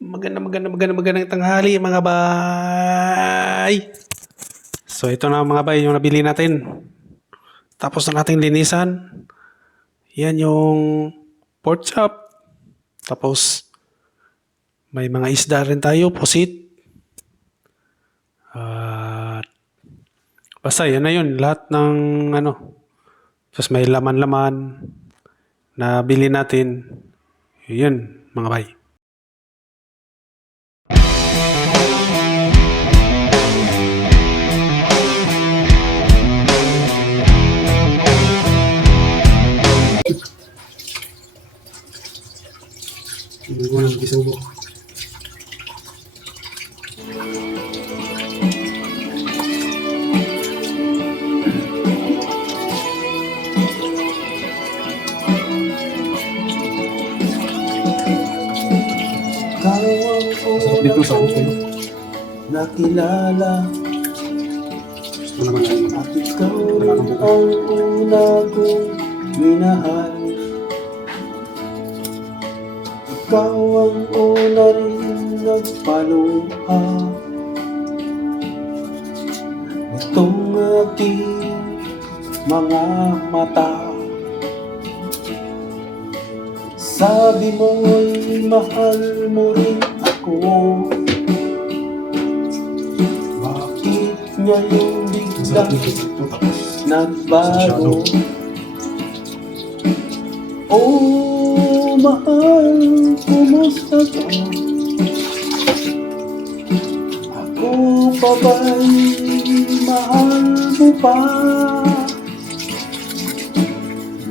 Magandang tanghali mga bay. So ito na mga bay yung nabili natin. Tapos na nating linisan. Yan yung pork chop. Tapos may mga isda rin tayo, pusit. At basta yan na yun. Lahat ng ano. Tapos may laman-laman na bili natin. Yun mga bay. Hindi ko lang isubo. Dito sa ako nakilala Gusto naman siya. at ikaw rin ang una kong minahal. Ikaw ang una rin nagpaluha nitong aking mga mata. Sabi mo'y mahal mo rin ako. Bakit ngayon biglang nagbago? Oh, mahal, kumusta ka? Ako pa ba'y mahal mo pa?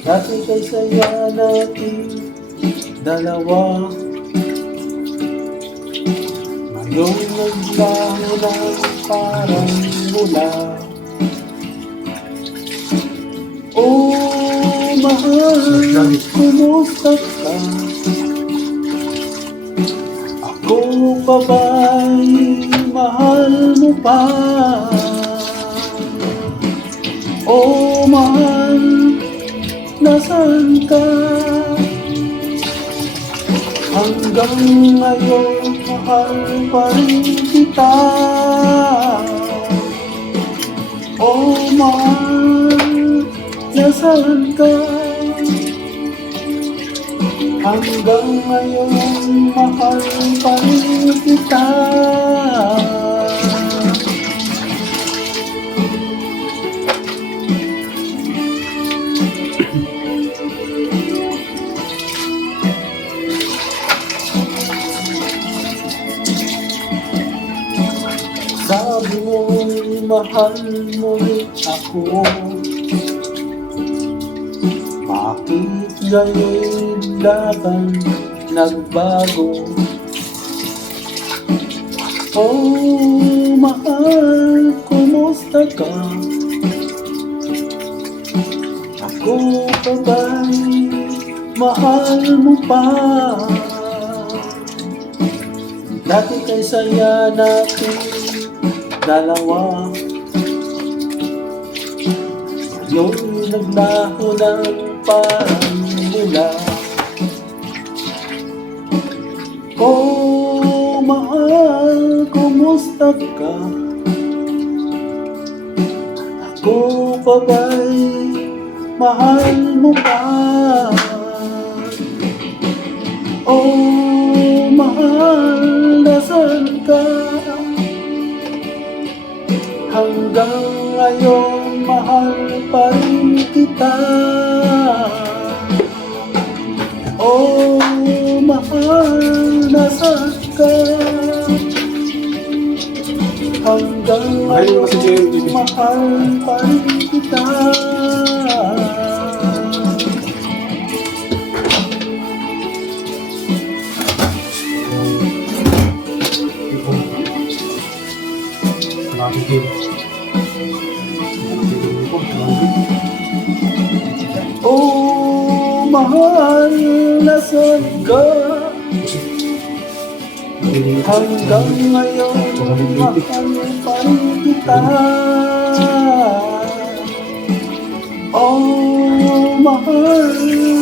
Dati kay saya natin dalawa, ngayong naglaho ng parang mula. Oh, mahal, kumusta ka? Ako pa ba'y mahal mo pa? Oh, mahal, nasaan ka? Hanggang ngayon, mahal pa rin kita. Oh, mahal, nasaan ka? Hanggang ngayon, mahal pa rin kita. Sabi mo'y mahal mo rin ako. Bakit ngayon biglang nagbago? Oh, mahal, kumusta ka? Ako pa ba'y mahal mo pa? Dati kay saya natin dalawa, yung naglaho ng parang mula. Oh, mahal, kumusta ka? Ako pa ba'y mahal mo pa? Oh, mahal, nasaan ka? Hanggang ngayon, mahal pa rin kita. Oh, mahal, nasaan ka? Hanggang ngayon, mahal pa rin kita. Oh, mahal, nasaan ka? Hanggang ngayon, mahal pa rin kita. Oh, mahal,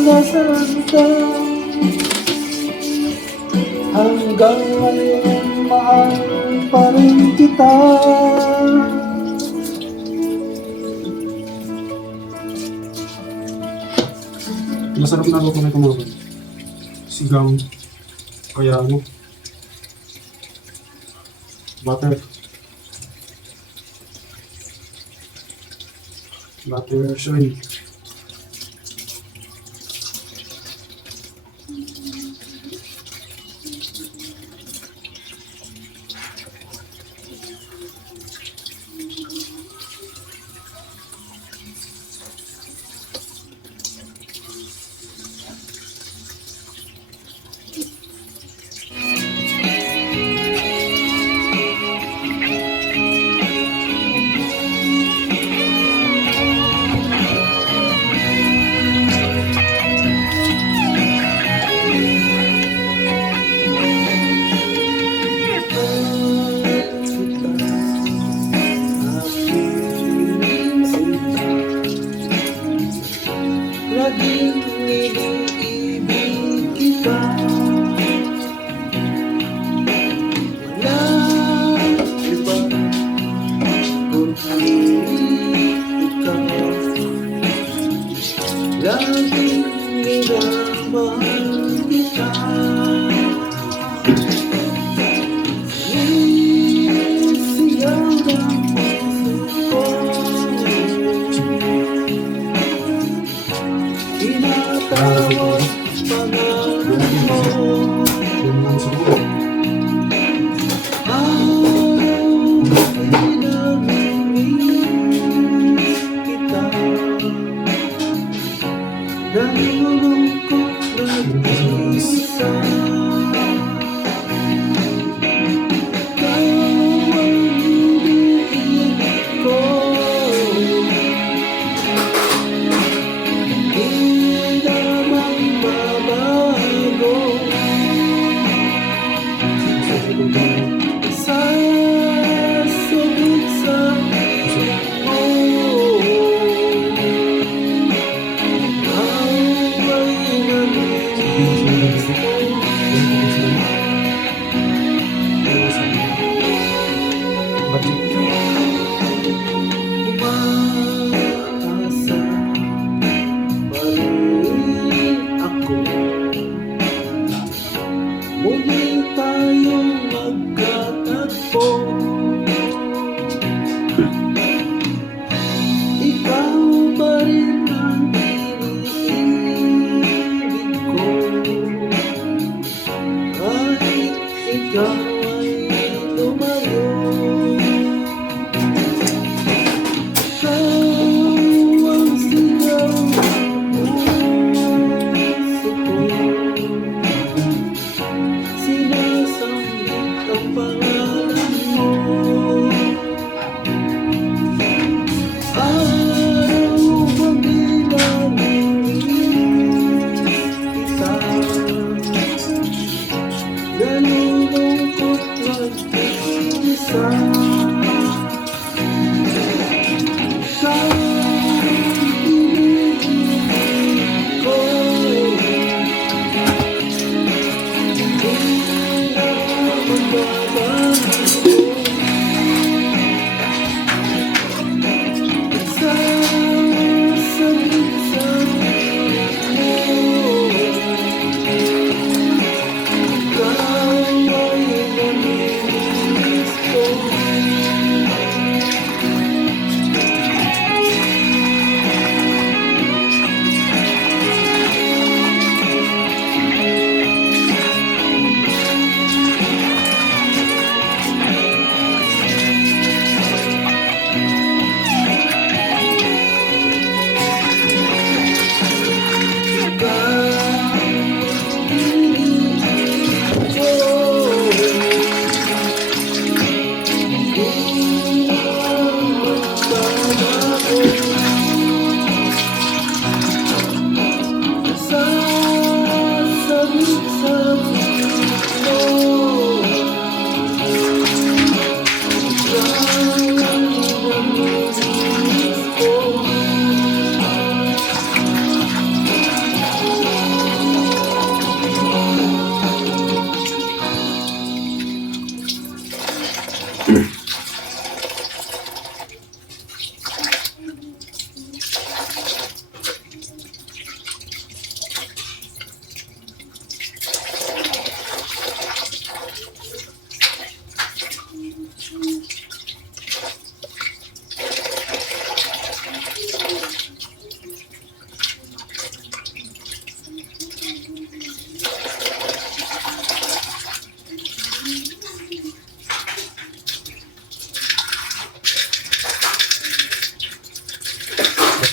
nasaan ka? hanggang ngayon mahal pa rin kita. Masarap na luto nito mga bay. Sigang. Kaya ano. Butter. Butter shrimp. Laging iniibig kita. Walang iba kundi ikaw. Laging minamahal kita. Sinisigaw ng puso ko. Tinatawag pangalan mo. Araw-araw namimiss kita. Nalulungkot nag-iisa. Ikaw ang iniibig ko. Di naman mabago. Sasabog sa isip mo. Ang may namimiss ko. Umaasa pa rin ako. Muli tayong magkatagpo. Ikaw pa rin ang iniibig ko. Kahit ikaw ay lumayo. Ikaw ang sigaw ng puso ko. Sinasambit ang pangalan mo. Araw-gabi namimiss kita. Nalulungkot nag-iisa. Ikaw ang iniibig ko.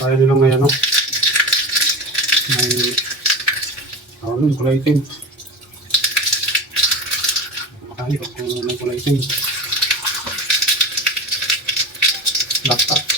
tayo nila ngayon, no? May tawag kulay itim. Makahirap kung may kulay itim. Laptop.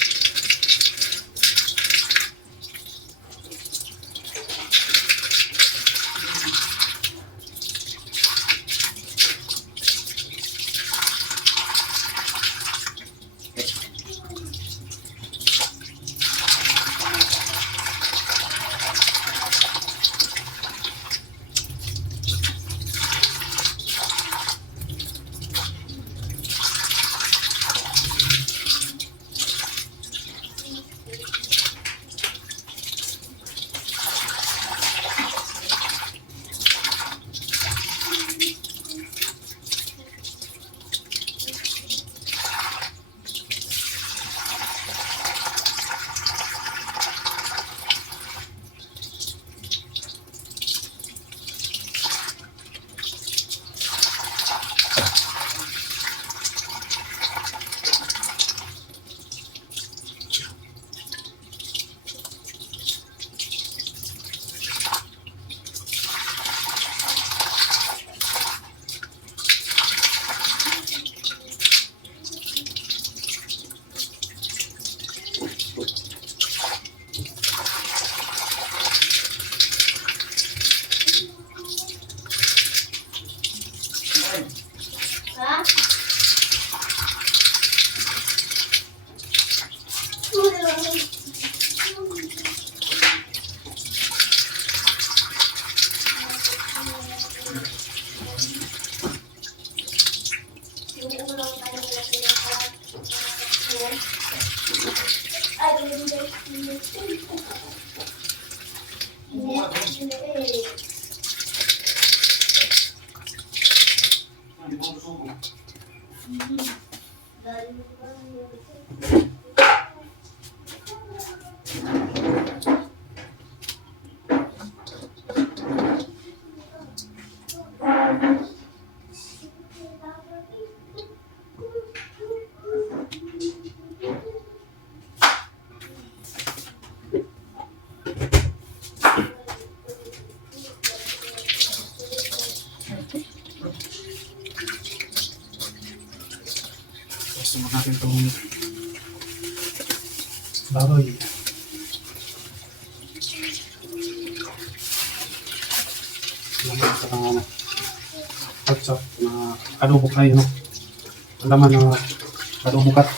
Gusto mo natin itong baboy. Laman sa mga patsap na adobo kayo, no? Laman na adobo kat.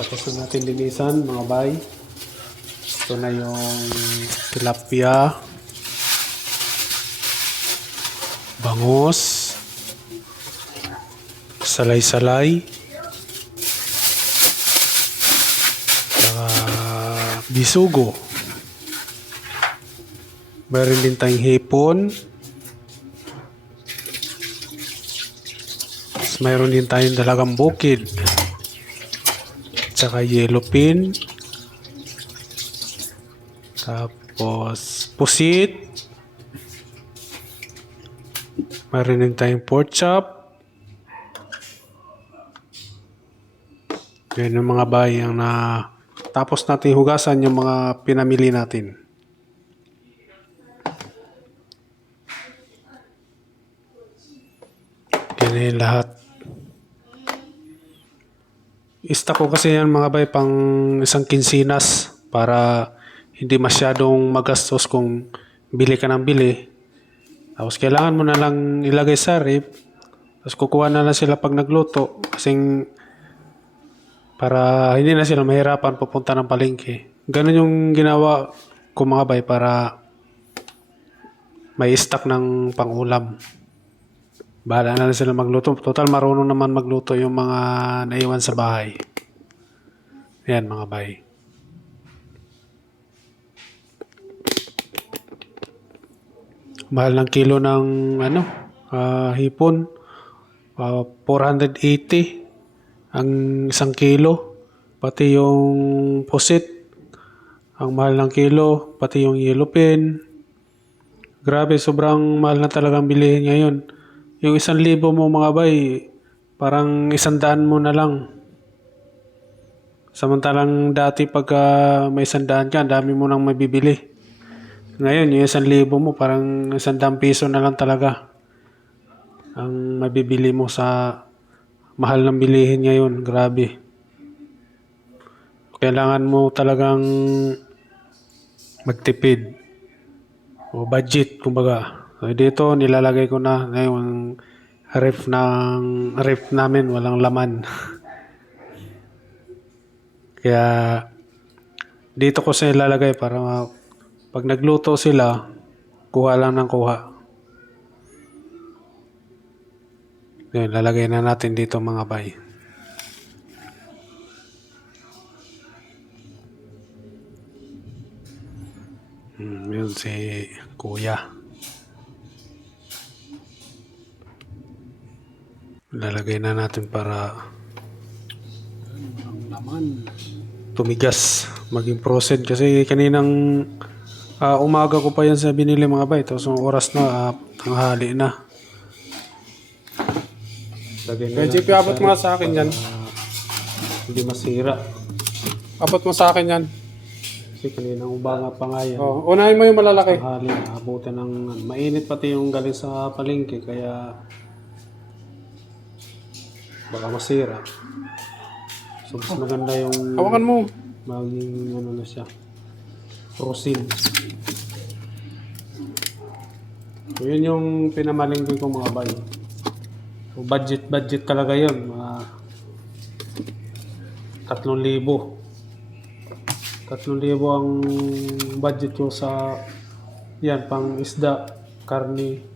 Tapos na natin linisan mga bay. Ito na yung tilapia, bangus, salay-salay, saka bisugo. Meron din tayong hipon. Mayroon din tayong dalagang bukid. Tsaka yellowfin. Tapos pusit. Mayroon din tayong pork chop. Yan yung mga bayang na tapos natin hugasan yung mga pinamili natin. Yan yung lahat. Stock ko kasi yan mga bay pang isang kinsinas para hindi masyadong magastos kung bili ka ng bili. Tapos kailangan mo na lang ilagay sa ref. Tapos kukuha na lang sila pag nagluto. Kasing para hindi na sila mahirapan pupunta ng palengke. Ganun yung ginawa ko mga bay para may stock ng pangulam. Bahala na lang sila magluto. Total marunong naman magluto yung mga naiwan sa bahay. Yan mga bay. Mahal ng kilo ng hipon. 480 ang 1 kilo. Pati yung pusit, ang mahal ng kilo. Pati yung yellowfin. Grabe, sobrang mahal na talagang bilihin ngayon. Yung 1,000 mo mga bay, parang 100 mo na lang. Samantalang dati pagka may 100 ka, ang dami mo nang mabibili. Ngayon, yung 1,000 mo, parang 100 piso na lang talaga ang mabibili mo sa mahal ng bilihin ngayon. Grabe. Kailangan mo talagang magtipid o budget, kumbaga. So, dito, nilalagay ko na yung ref namin, walang laman. Kaya, dito ko sa ilalagay para pag nagluto sila, kuha lang ng kuha. Yun, lalagay na natin dito mga bay. Yun si kuya. Lalagay na natin para ang laman tumigas, maging processed. Kasi kaninang umaga ko pa yan sa binili mga bay. Tapos ang oras na, tanghali na. Kaya JP, abot mo nga sa akin yan. Hindi masira. Abot mo sa akin yan. Kasi kaninang umaga pa nga yan. Oh, unahin mo yung malalaki. Tanghali, abutin ng mainit pati yung galing sa palengke. Kaya baka masira. So mas maganda yung Hawakan mo. maging ano na siya, proceed. So yun yung pinamalingki ko mga bay. So budget talaga yun, mga 3,000. 3,000 ang budget ko sa yan, pang isda, karne.